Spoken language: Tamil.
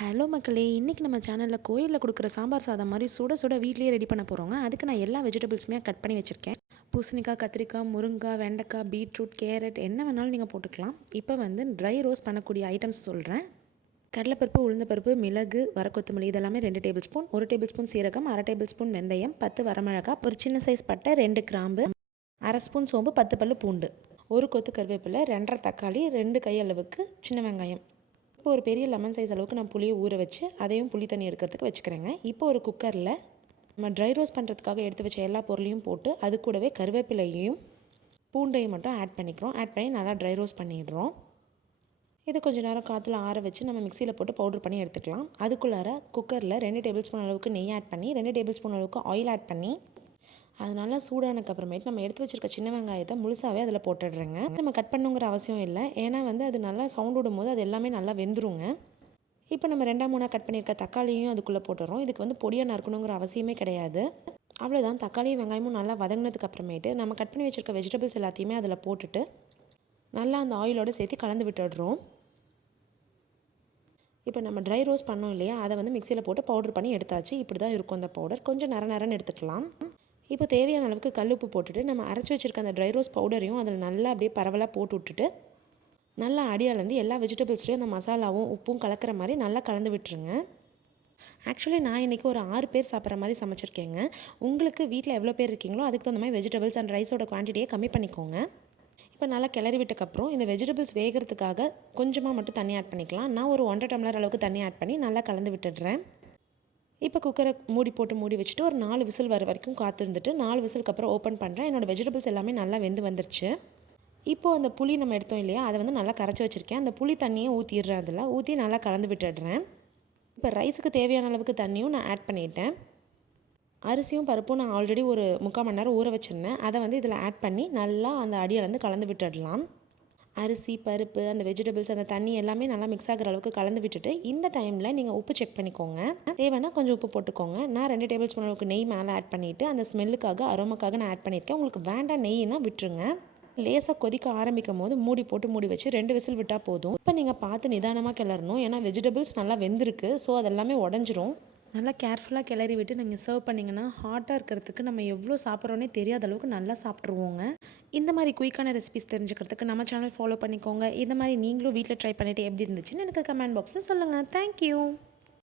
ஹலோ மக்களே, இன்றைக்கி நம்ம சேனலில் கோயிலில் கொடுக்குற சாம்பார் சாதம் மாதிரி சுட சுட வீட்லேயே ரெடி பண்ண போகிறோங்க. அதுக்கு நான் எல்லா வெஜிடபிள்ஸுமே கட் பண்ணி வச்சுருக்கேன். பூசணிக்காய், கத்திரிக்காய், முருங்காய், வெண்டைக்காய், பீட்ரூட், கேரட் என்ன வேணாலும் நீங்கள் போட்டுக்கலாம். இப்போ வந்து ட்ரை ரோஸ்ட் பண்ணக்கூடிய ஐட்டம்ஸ் சொல்கிறேன். கடலைப்பருப்பு, உளுந்தப்பருப்பு, மிளகு, வரக்கொத்தமல்லி இதெல்லாமே 2 டேபிள் ஸ்பூன், 1 டேபிள் ஸ்பூன் சீரகம், 1/2 டேபிள் ஸ்பூன் வெந்தயம், 10 வரமிளகா, ஒரு சின்ன சைஸ் பட்டை, 2 கிராம்பு, 1/2 ஸ்பூன் சோம்பு, 10 பல்லு பூண்டு, ஒரு கொத்து கருவேப்பிலை, 2 1/2 தக்காளி, 2 கை அளவுக்கு சின்ன வெங்காயம். இப்போ ஒரு பெரிய லெமன் சைஸ் அளவுக்கு நான் புளியை ஊற வச்சு அதையும் புளி தண்ணி எடுக்கிறதுக்கு வச்சுக்கிறேங்க. இப்போ ஒரு குக்கரில் நம்ம ட்ரை ரோஸ்ட் பண்ணுறதுக்காக எடுத்து வச்ச எல்லா பொருளையும் போட்டு அது கூடவே கருவேப்பிலையையும் பூண்டையும் மட்டும் ஆட் பண்ணிக்கிறோம். ஆட் பண்ணி நல்லா ட்ரை ரோஸ்ட் பண்ணிடுறோம். இது கொஞ்சம் நேரம் காற்றுல ஆற வச்சு நம்ம மிக்சியில் போட்டு பவுடர் பண்ணி எடுத்துக்கலாம். அதுக்குள்ளார குக்கரில் 2 டேபிள் ஸ்பூன் அளவுக்கு நெய் ஆட் பண்ணி 2 டேபிள் ஸ்பூன் அளவுக்கு ஆயில் ஆட் பண்ணி அது நல்லா சூடானதுக்கு அப்புறமேட்டு நம்ம எடுத்து வச்சுருக்க சின்ன வெங்காயத்தை முழுசாகவே அதில் போட்டுடுறேங்க. நம்ம கட் பண்ணுங்கிற அவசியம் இல்லை, ஏன்னா வந்து அது நல்லா சவுண்ட் விடும்போது அது எல்லாமே நல்லா வெந்துருங்க. இப்போ நம்ம 2-3 கட் பண்ணியிருக்க தக்காளியும் அதுக்குள்ளே போட்டுறோம். இதுக்கு வந்து பொடியாக நறுக்கணுங்கிற அவசியமே கிடையாது. அவ்வளோதான். தக்காளியும் வெங்காயமும் நல்லா வதங்கினதுக்கு அப்புறமேட்டு நம்ம கட் பண்ணி வச்சுருக்க வெஜிடபிள்ஸ் எல்லாத்தையுமே அதில் போட்டுட்டு நல்லா அந்த ஆயிலோடு சேர்த்து கலந்து விட்டுடுறோம். இப்போ நம்ம ட்ரை ரோஸ்ட் பண்ணோம் இல்லையா, அதை வந்து மிக்சியில் போட்டு பவுடர் பண்ணி எடுத்தாச்சு. இப்படி தான் இருக்கும் அந்த பவுடர். கொஞ்சம் நரன்னு எடுத்துக்கலாம். இப்போ தேவையான அளவுக்கு கல்லுப்பு போட்டுட்டு நம்ம அரைச்சி வச்சுருக்க அந்த ட்ரை ரோஸ் பவுடரையும் அதில் நல்லா அப்படியே பரவலாக போட்டு விட்டுட்டு நல்லா அடியாலேருந்து எல்லா வெஜிடபிள்ஸ்லேயும் அந்த மசாலாவும் உப்பும் கலக்கிற மாதிரி நல்லா கலந்து விட்டுருங்க. ஆக்சுவலி நான் இன்றைக்கி ஒரு 6 பேர் சாப்பிட்ற மாதிரி சமைச்சிருக்கேங்க. உங்களுக்கு வீட்டில் எவ்வளோ பேர் இருக்கீங்களோ அதுக்கு தகுந்த மாதிரி வெஜிடபிள்ஸ் அண்ட் ரைஸோட குவான்டிட்டியை கம்மி பண்ணிக்கோங்க. இப்போ நல்லா கிளறி விட்டக்கப்புறம் இந்த வெஜிடபிள்ஸ் வேகிறதுக்காக கொஞ்சமாக மட்டும் தண்ணி ஆட் பண்ணிக்கலாம். நான் ஒரு 1.5 டம்ளர் அளவுக்கு தண்ணி ஆட் பண்ணி நல்லா கலந்து விட்டுடுறேன். இப்போ குக்கரை மூடி வச்சுட்டு ஒரு 4 விசில் வர வரைக்கும் காத்திருந்துட்டு 4 விசிலுக்கு அப்புறம் ஓப்பன் பண்ணுறேன். என்னோடய வெஜிடபிள்ஸ் எல்லாமே நல்லா வெந்து வந்துருச்சு. இப்போது அந்த புளி நம்ம எடுத்தோம் இல்லையா, அதை வந்து நல்லா கரைச்சி வச்சுருக்கேன். அந்த புளி தண்ணியை ஊற்றிடுறேன். அதில் ஊற்றி நல்லா கலந்து விட்டுடுறேன். இப்போ ரைஸுக்கு தேவையான அளவுக்கு தண்ணியும் நான் ஆட் பண்ணிட்டேன். அரிசியும் பருப்பும் நான் ஆல்ரெடி ஒரு 3/4 மணி நேரம் ஊற வச்சுருந்தேன். அதை வந்து இதில் ஆட் பண்ணி நல்லா அந்த அடியை வந்து கலந்து விட்டுடலாம். அரிசி, பருப்பு, அந்த வெஜிடபிள்ஸ், அந்த தண்ணி எல்லாமே நல்லா மிக்ஸ் ஆகிற அளவுக்கு கலந்து விட்டுட்டு இந்த டைமில் நீங்கள் உப்பு செக் பண்ணிக்கோங்க. தேவைன்னா கொஞ்சம் உப்பு போட்டுக்கோங்க. நான் 2 டேபிள் ஸ்பூன் அளவுக்கு நெய் மேலே ஆட் பண்ணிவிட்டு அந்த ஸ்மெல்லுக்காக அரோமாக்காக நான் ஆட் பண்ணியிருக்கேன். உங்களுக்கு வேண்டாம் நெய்னா விட்டுருங்க. லேசாக கொதிக்க ஆரம்பிக்கும் போது மூடி வச்சு 2 விசில் விட்டால் போதும். இப்போ நீங்கள் பார்த்து நிதானமாக கிளறணும், ஏன்னா வெஜிடபிள்ஸ் நல்லா வெந்திருக்கு. ஸோ அதெல்லாமே உடஞ்சிரும். நல்லா கேர்ஃபுல்லாக கிளறி விட்டு நீங்கள் சர்வ் பண்ணிங்கன்னா ஹாட்டாக இருக்கிறதுக்கு நம்ம எவ்வளோ சாப்பிட்றோன்னே தெரியாத அளவுக்கு நல்லா சாப்பிட்ருவோங்க. இந்த மாதிரி குயிக்கான ரெசிபிஸ் தெரிஞ்சுக்கிறதுக்கு நம்ம சேனல் ஃபாலோ பண்ணிக்கோங்க. இந்த மாதிரி நீங்களும் வீட்டில் ட்ரை பண்ணிவிட்டு எப்படி இருந்துச்சுன்னு எனக்கு கமெண்ட் பாக்ஸில் சொல்லுங்கள். தேங்க்யூ.